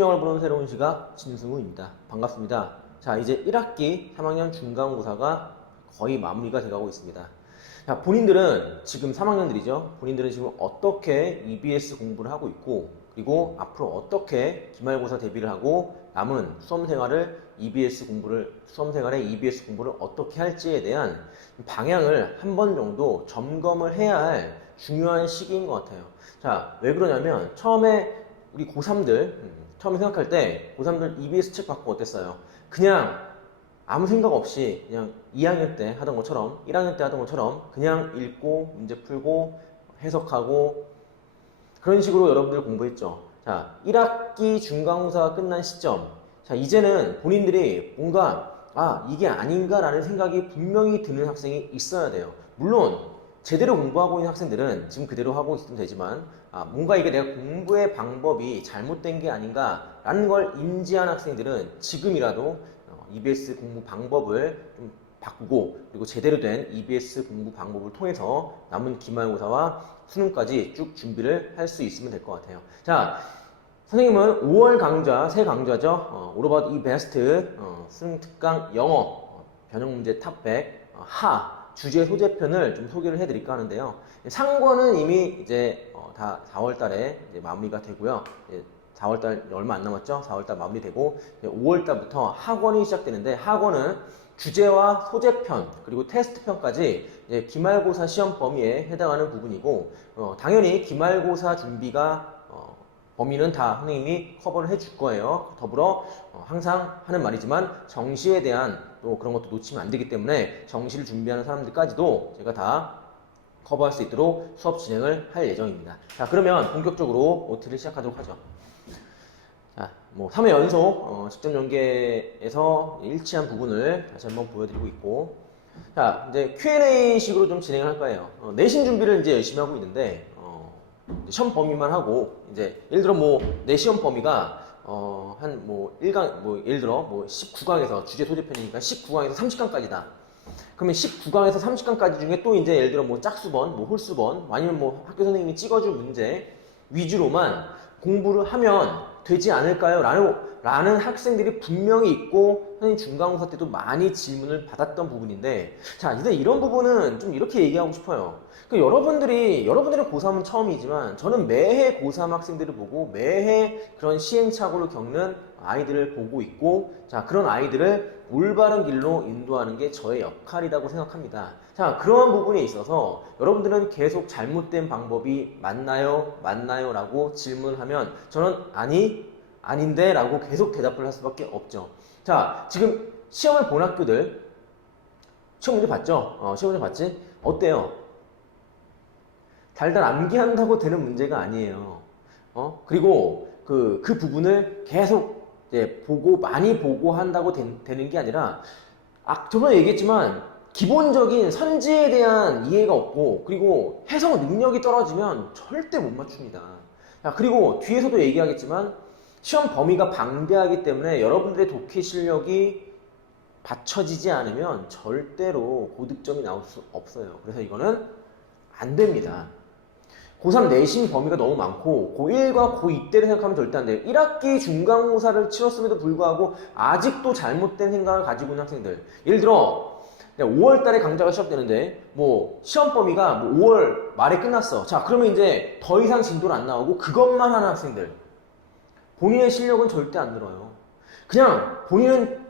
실용력을 보는 새로운 시각 진승우입니다. 반갑습니다. 자, 이제 1학기 3학년 중간고사가 거의 마무리가 돼가고 있습니다. 자, 본인들은 지금 3학년들이죠. 본인들은 지금 어떻게 EBS 공부를 하고 있고, 그리고 앞으로 어떻게 기말고사 대비를 하고 남은 수험생활에 EBS 공부를 어떻게 할지에 대한 방향을 한 번 정도 점검을 해야 할 중요한 시기인 것 같아요. 자, 왜 그러냐면 처음에 우리 고3들 처음에 생각할 때 고3들 EBS 책 받고 어땠어요? 그냥 아무 생각 없이 그냥 2학년 때 하던 것처럼 1학년 때 하던 것처럼 그냥 읽고 문제 풀고 해석하고 그런 식으로 여러분들 공부했죠. 자, 1학기 중간고사가 끝난 시점. 자, 이제는 본인들이 뭔가 이게 아닌가라는 생각이 분명히 드는 학생이 있어야 돼요. 물론 제대로 공부하고 있는 학생들은 지금 그대로 하고 있으면 되지만 뭔가 이게 내가 공부의 방법이 잘못된 게 아닌가라는 걸 인지한 학생들은 지금이라도 EBS 공부 방법을 좀 바꾸고 그리고 제대로 된 EBS 공부 방법을 통해서 남은 기말고사와 수능까지 쭉 준비를 할 수 있으면 될 것 같아요. 자, 선생님은 5월 강좌, 새 강좌죠. All About eBest 수능 특강 영어 변형 문제 탑100 주제 소재편을 좀 소개를 해드릴까 하는데요. 상권은 이미 이제 다 4월달에 마무리가 되고요. 4월달 얼마 안 남았죠? 4월달 마무리되고 5월달부터 학원이 시작되는데 학원은 주제와 소재편 그리고 테스트편까지 기말고사 시험 범위에 해당하는 부분이고 당연히 기말고사 준비가 범위는 다 선생님이 커버를 해줄 거예요. 더불어 항상 하는 말이지만 정시에 대한 또 그런 것도 놓치면 안 되기 때문에 정시를 준비하는 사람들까지도 제가 다 커버할 수 있도록 수업 진행을 할 예정입니다. 자, 그러면 본격적으로 OT를 시작하도록 하죠. 자, 3회 연속 직접 연계에서 일치한 부분을 다시 한번 보여드리고 있고, 자, 이제 Q&A 식으로 좀 진행을 할 거예요. 내신 준비를 이제 열심히 하고 있는데, 시험 범위만 하고, 이제, 예를 들어 내 시험 범위가, 예를 들어 19강에서 주제 소재편이니까 19강에서 30강까지다. 그러면 19강에서 30강까지 중에 또 이제 예를 들어 짝수번, 홀수번, 아니면 학교 선생님이 찍어줄 문제 위주로만 공부를 하면 되지 않을까요? 라는 학생들이 분명히 있고 선생님 중간고사 때도 많이 질문을 받았던 부분인데 자, 이제 이런 부분은 좀 이렇게 얘기하고 싶어요. 그러니까 여러분들은 고3은 처음이지만 저는 매해 고3 학생들을 보고 매해 그런 시행착오를 겪는 아이들을 보고 있고 자, 그런 아이들을 올바른 길로 인도하는 게 저의 역할이라고 생각합니다. 자, 그런 부분에 있어서 여러분들은 계속 잘못된 방법이 맞나요? 라고 질문하면 저는 아닌데 라고 계속 대답을 할 수밖에 없죠. 자, 지금 시험을 본 학교들 시험 문제 봤죠? 시험 문제 봤지? 어때요? 달달 암기한다고 되는 문제가 아니에요. 그리고 그 부분을 계속 이제 많이 보고 한다고 되는 게 아니라 저번에 얘기했지만 기본적인 선지에 대한 이해가 없고 그리고 해석 능력이 떨어지면 절대 못 맞춥니다. 자, 그리고 뒤에서도 얘기하겠지만 시험 범위가 방대하기 때문에 여러분들의 독해 실력이 받쳐지지 않으면 절대로 고득점이 나올 수 없어요. 그래서 이거는 안 됩니다. 고3 내신 범위가 너무 많고 고1과 고2 때를 생각하면 절대 안 돼요. 1학기 중간고사를 치렀음에도 불구하고 아직도 잘못된 생각을 가지고 있는 학생들 예를 들어 5월 달에 강좌가 시작되는데 시험 범위가 5월 말에 끝났어. 자, 그러면 이제 더 이상 진도는 안 나오고 그것만 하는 학생들 본인의 실력은 절대 안 늘어요. 그냥 본인은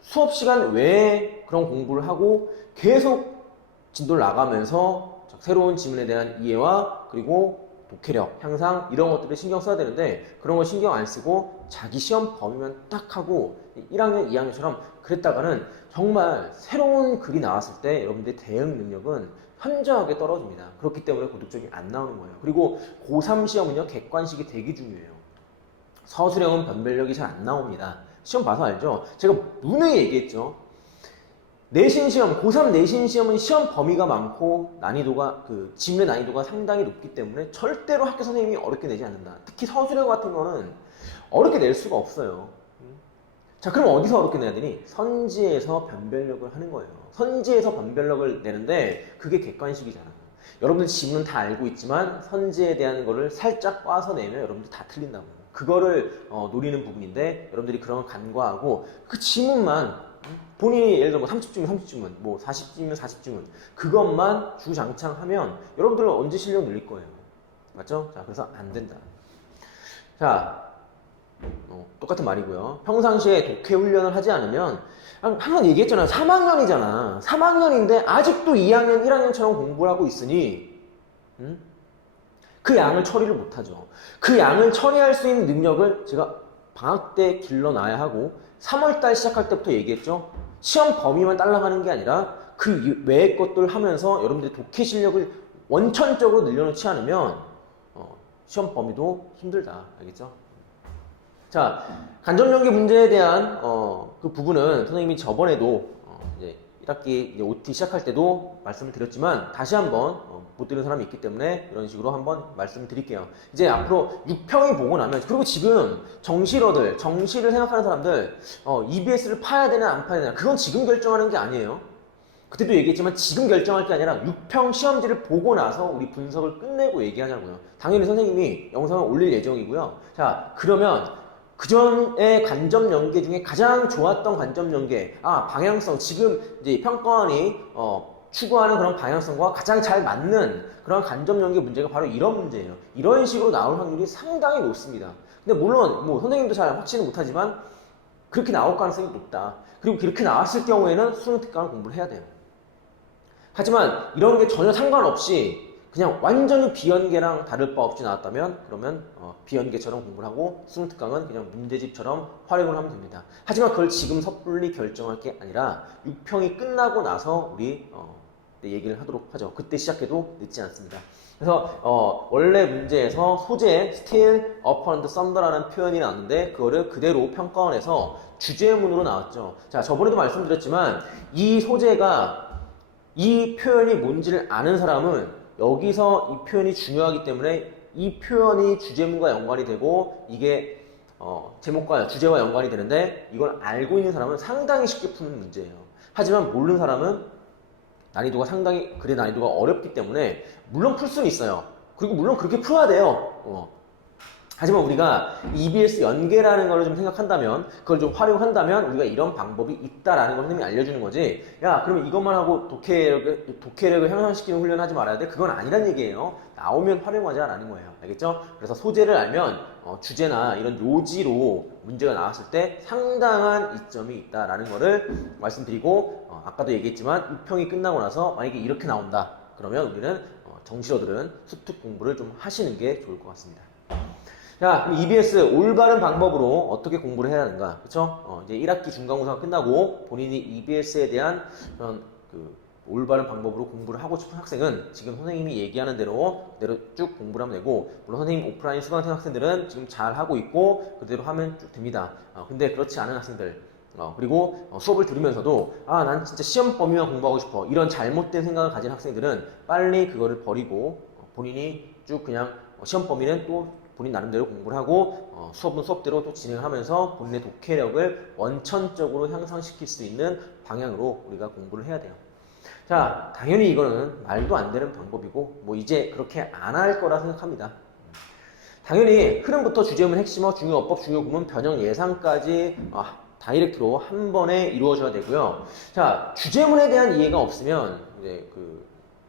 수업 시간 외에 그런 공부를 하고 계속 진도를 나가면서 새로운 지문에 대한 이해와 그리고 독해력 향상 이런 것들을 신경 써야 되는데 그런 거 신경 안 쓰고 자기 시험 범위만 딱 하고 1학년, 2학년처럼 그랬다가는 정말 새로운 글이 나왔을 때 여러분들의 대응 능력은 현저하게 떨어집니다. 그렇기 때문에 고득점이 안 나오는 거예요. 그리고 고3 시험은요 객관식이 되게 중요해요. 서술형은 변별력이 잘 안 나옵니다. 시험 봐서 알죠? 제가 누누이 얘기했죠. 내신 시험, 고3 내신 시험은 시험 범위가 많고 난이도가 지문의 난이도가 상당히 높기 때문에 절대로 학교 선생님이 어렵게 내지 않는다. 특히 서술형 같은 거는 어렵게 낼 수가 없어요. 자, 그럼 어디서 어렵게 내야 되니? 선지에서 변별력을 하는 거예요. 선지에서 변별력을 내는데 그게 객관식이잖아요. 여러분들 지문은 다 알고 있지만 선지에 대한 거를 살짝 꽈서 내면 여러분들 다 틀린다고요. 그거를 노리는 부분인데 여러분들이 그런 걸 간과하고 그 지문만 본인이 예를 들어 뭐 30주면 30주문, 뭐 40주면 40주문 그것만 주장창 하면 여러분들은 언제 실력 늘릴 거예요. 맞죠? 자, 그래서 안 된다. 자, 똑같은 말이고요. 평상시에 독해 훈련을 하지 않으면 한번 얘기했잖아요. 3학년이잖아. 3학년인데 아직도 2학년, 1학년처럼 공부를 하고 있으니 그 양을 처리를 못하죠. 그 양을 처리할 수 있는 능력을 제가 방학 때 길러놔야 하고 3월달 시작할 때부터 얘기했죠. 시험 범위만 딸라가는 게 아니라 그 외의 것들 하면서 여러분들의 독해 실력을 원천적으로 늘려놓지 않으면 시험 범위도 힘들다. 알겠죠? 자, 간접연계 문제에 대한 그 부분은 선생님이 저번에도 이제 1학기 이제 OT 시작할 때도 말씀을 드렸지만 다시 한번 못 들은 사람이 있기 때문에 이런 식으로 한번 말씀을 드릴게요. 이제 앞으로 6평이 보고 나면 그리고 지금 정시를 생각하는 사람들 EBS를 파야 되나 안 파야 되나 그건 지금 결정하는 게 아니에요. 그때도 얘기했지만 지금 결정할 게 아니라 6평 시험지를 보고 나서 우리 분석을 끝내고 얘기하자고요. 당연히 선생님이 영상을 올릴 예정이고요. 자, 그러면 그전에 간접 연계 중에 가장 좋았던 간접 연계, 방향성, 지금 이제 평가원이 추구하는 그런 방향성과 가장 잘 맞는 그런 간접 연계 문제가 바로 이런 문제예요. 이런 식으로 나올 확률이 상당히 높습니다. 근데 물론 뭐 선생님도 잘 확신은 못하지만 그렇게 나올 가능성이 높다. 그리고 그렇게 나왔을 경우에는 수능 특강을 공부를 해야 돼요. 하지만 이런 게 전혀 상관없이 그냥 완전히 비연계랑 다를 바 없이 나왔다면 그러면 비연계처럼 공부를 하고 수능 특강은 그냥 문제집처럼 활용을 하면 됩니다. 하지만 그걸 지금 섣불리 결정할 게 아니라 6평이 끝나고 나서 우리 얘기를 하도록 하죠. 그때 시작해도 늦지 않습니다. 그래서 원래 문제에서 소재 still, upon and sun더라는 표현이 나왔는데 그거를 그대로 평가원에서 주제문으로 나왔죠. 자, 저번에도 말씀드렸지만 이 소재가 이 표현이 뭔지를 아는 사람은 여기서 이 표현이 중요하기 때문에 이 표현이 주제문과 연관이 되고 이게 제목과 주제와 연관이 되는데 이걸 알고 있는 사람은 상당히 쉽게 푸는 문제예요. 하지만 모르는 사람은 난이도가 어렵기 때문에 물론 풀 수는 있어요. 그리고 물론 그렇게 풀어야 돼요. 하지만 우리가 EBS 연계라는 걸 좀 생각한다면 그걸 좀 활용한다면 우리가 이런 방법이 있다라는 걸 선생님이 알려주는 거지. 야, 그러면 이것만 하고 독해력을 향상시키는 훈련 하지 말아야 돼? 그건 아니란 얘기예요. 나오면 활용하자라는 거예요. 알겠죠? 그래서 소재를 알면 주제나 이런 요지로 문제가 나왔을 때 상당한 이점이 있다라는 거를 말씀드리고 아까도 얘기했지만 6평이 끝나고 나서 만약에 이렇게 나온다. 그러면 우리는 정시러들은 수특 공부를 좀 하시는 게 좋을 것 같습니다. 자, 그럼 EBS 올바른 방법으로 어떻게 공부를 해야 하는가? 그쵸? 이제 1학기 중간고사가 끝나고 본인이 EBS에 대한 그런 올바른 방법으로 공부를 하고 싶은 학생은 지금 선생님이 얘기하는 대로 그대로 쭉 공부를 하면 되고, 물론 선생님 오프라인 수강생 학생들은 지금 잘 하고 있고 그대로 하면 쭉 됩니다. 근데 그렇지 않은 학생들, 그리고 수업을 들으면서도 난 진짜 시험 범위만 공부하고 싶어, 이런 잘못된 생각을 가진 학생들은 빨리 그거를 버리고 본인이 쭉 그냥 시험 범위는 또 본인 나름대로 공부를 하고 수업은 수업대로 또 진행을 하면서 본인의 독해력을 원천적으로 향상시킬 수 있는 방향으로 우리가 공부를 해야 돼요. 자, 당연히 이거는 말도 안 되는 방법이고 뭐 이제 그렇게 안 할 거라 생각합니다. 당연히 흐름부터 주제문, 핵심어, 중요어법, 중요구문, 변형, 예상까지 다이렉트로 한 번에 이루어져야 되고요. 자, 주제문에 대한 이해가 없으면 이제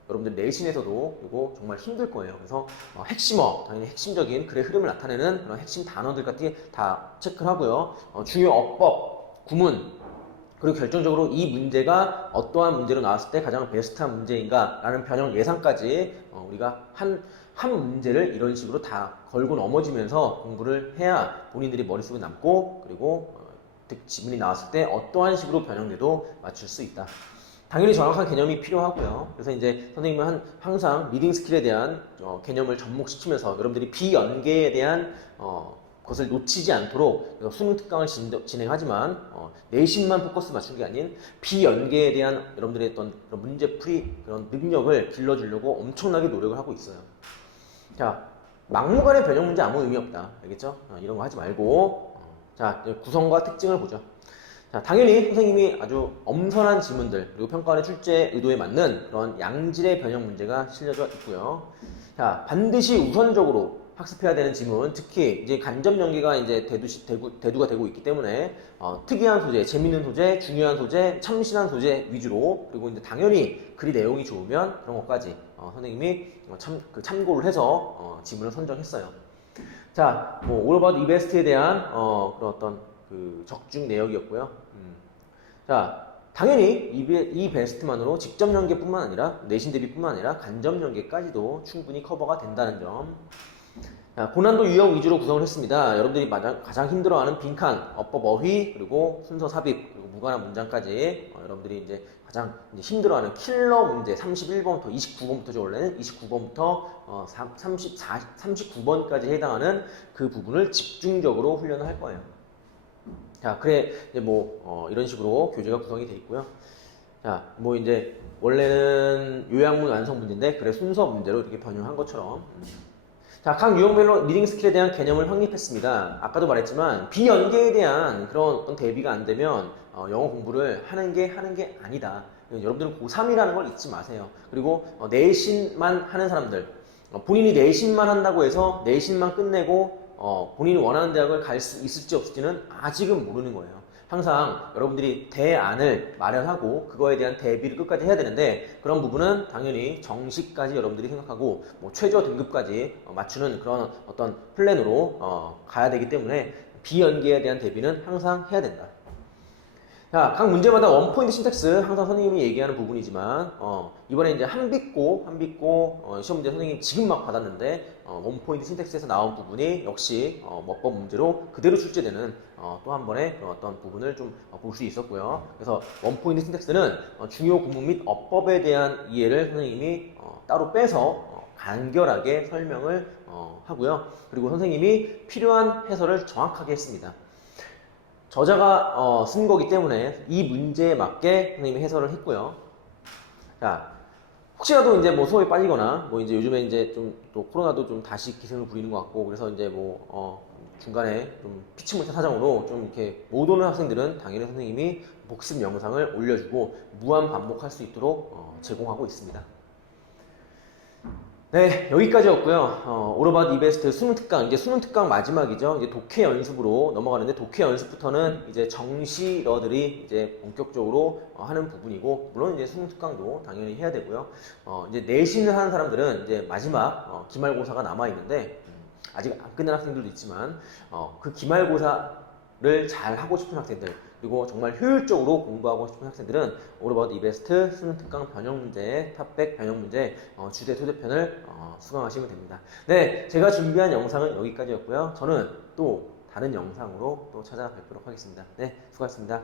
여러분들 내신에서도 이거 정말 힘들 거예요. 그래서 핵심어, 당연히 핵심적인 글의 흐름을 나타내는 그런 핵심 단어들 같은 다 체크를 하고요. 중요 어법, 구문, 그리고 결정적으로 이 문제가 어떠한 문제로 나왔을 때 가장 베스트한 문제인가 라는 변형 예상까지 우리가 한 문제를 이런 식으로 다 걸고 넘어지면서 공부를 해야 본인들이 머릿속에 남고, 그리고 지문이 나왔을 때 어떠한 식으로 변형돼도 맞출 수 있다. 당연히 정확한 개념이 필요하고요. 그래서 이제 선생님은 항상 리딩 스킬에 대한 개념을 접목시키면서 여러분들이 비연계에 대한 것을 놓치지 않도록 수능 특강을 진행하지만 내신만 포커스 맞춘 게 아닌 비연계에 대한 여러분들의 어떤 그런 문제풀이 그런 능력을 길러주려고 엄청나게 노력을 하고 있어요. 자, 막무가내 변형 문제 아무 의미 없다. 알겠죠? 이런 거 하지 말고. 자, 구성과 특징을 보죠. 자, 당연히 선생님이 아주 엄선한 지문들, 그리고 평가원의 출제 의도에 맞는 그런 양질의 변형 문제가 실려져 있고요. 자, 반드시 우선적으로 학습해야 되는 지문, 특히 이제 간접 연계가 이제 대두가 되고 있기 때문에 특이한 소재, 재밌는 소재, 중요한 소재, 참신한 소재 위주로, 그리고 이제 당연히 글이 내용이 좋으면 그런 것까지 선생님이 참고를 해서 지문을 선정했어요. 자, 뭐 All About eBest에 대한 그런 어떤 그 적중 내역이었고요. 자, 당연히 이 베스트만으로 직접 연계뿐만 아니라 내신 대비뿐만 아니라 간접 연계까지도 충분히 커버가 된다는 점. 자, 고난도 유형 위주로 구성을 했습니다. 여러분들이 가장 힘들어하는 빈칸, 어법 어휘, 그리고 순서 삽입, 그리고 무관한 문장까지 여러분들이 이제 가장 힘들어하는 킬러 문제 31번부터 29번부터죠. 원래는 29번부터 39번까지 해당하는 그 부분을 집중적으로 훈련을 할 거예요. 자, 그래 이제 뭐 이런 식으로 교재가 구성이 돼 있고요. 자, 뭐 이제 원래는 요약문 완성 문제인데 그래 순서 문제로 이렇게 변형한 것처럼. 자, 각 유형별로 리딩 스킬에 대한 개념을 확립했습니다. 아까도 말했지만 비연계에 대한 그런 어떤 대비가 안 되면 영어 공부를 하는 게 아니다. 여러분들은 고3이라는 걸 잊지 마세요. 그리고 내신만 하는 사람들, 본인이 내신만 한다고 해서 내신만 끝내고 본인이 원하는 대학을 갈 수 있을지 없을지는 아직은 모르는 거예요. 항상 여러분들이 대안을 마련하고 그거에 대한 대비를 끝까지 해야 되는데 그런 부분은 당연히 정시까지 여러분들이 생각하고 뭐 최저 등급까지 맞추는 그런 어떤 플랜으로 가야 되기 때문에 비연계에 대한 대비는 항상 해야 된다. 자, 각 문제마다 원포인트 신텍스 항상 선생님이 얘기하는 부분이지만 이번에 이제 한빛고 시험 문제 선생님이 지금 막 받았는데 원포인트 신텍스에서 나온 부분이 역시 먹법 문제로 그대로 출제되는 또 한 번의 그런 어떤 부분을 좀 볼 수 있었고요. 그래서 원포인트 신텍스는 중요 구문 및 어법에 대한 이해를 선생님이 따로 빼서 간결하게 설명을 하고요. 그리고 선생님이 필요한 해설을 정확하게 했습니다. 저자가 쓴 거기 때문에 이 문제에 맞게 선생님이 해설을 했고요. 자, 혹시라도 이제 뭐 수업에 빠지거나 뭐 이제 요즘에 이제 좀 또 코로나도 좀 다시 기승을 부리는 것 같고 그래서 이제 뭐 중간에 좀 피치 못한 사정으로 좀 이렇게 못 오는 학생들은 당연히 선생님이 복습 영상을 올려주고 무한 반복할 수 있도록 제공하고 있습니다. 네, 여기까지였고요. All About eBest 수능 특강, 이제 수능 특강 마지막이죠. 이제 독해 연습으로 넘어가는데 독해 연습부터는 이제 정시러들이 이제 본격적으로 하는 부분이고, 물론 이제 수능 특강도 당연히 해야 되고요. 이제 내신을 하는 사람들은 이제 마지막 기말고사가 남아 있는데 아직 안 끝난 학생들도 있지만 그 기말고사를 잘 하고 싶은 학생들. 그리고 정말 효율적으로 공부하고 싶은 학생들은 All About eBest 수능 특강 변형 문제, 탑백 변형 문제 주제 소제편을 수강하시면 됩니다. 네, 제가 준비한 영상은 여기까지였고요. 저는 또 다른 영상으로 또 찾아뵙도록 하겠습니다. 네, 수고하셨습니다.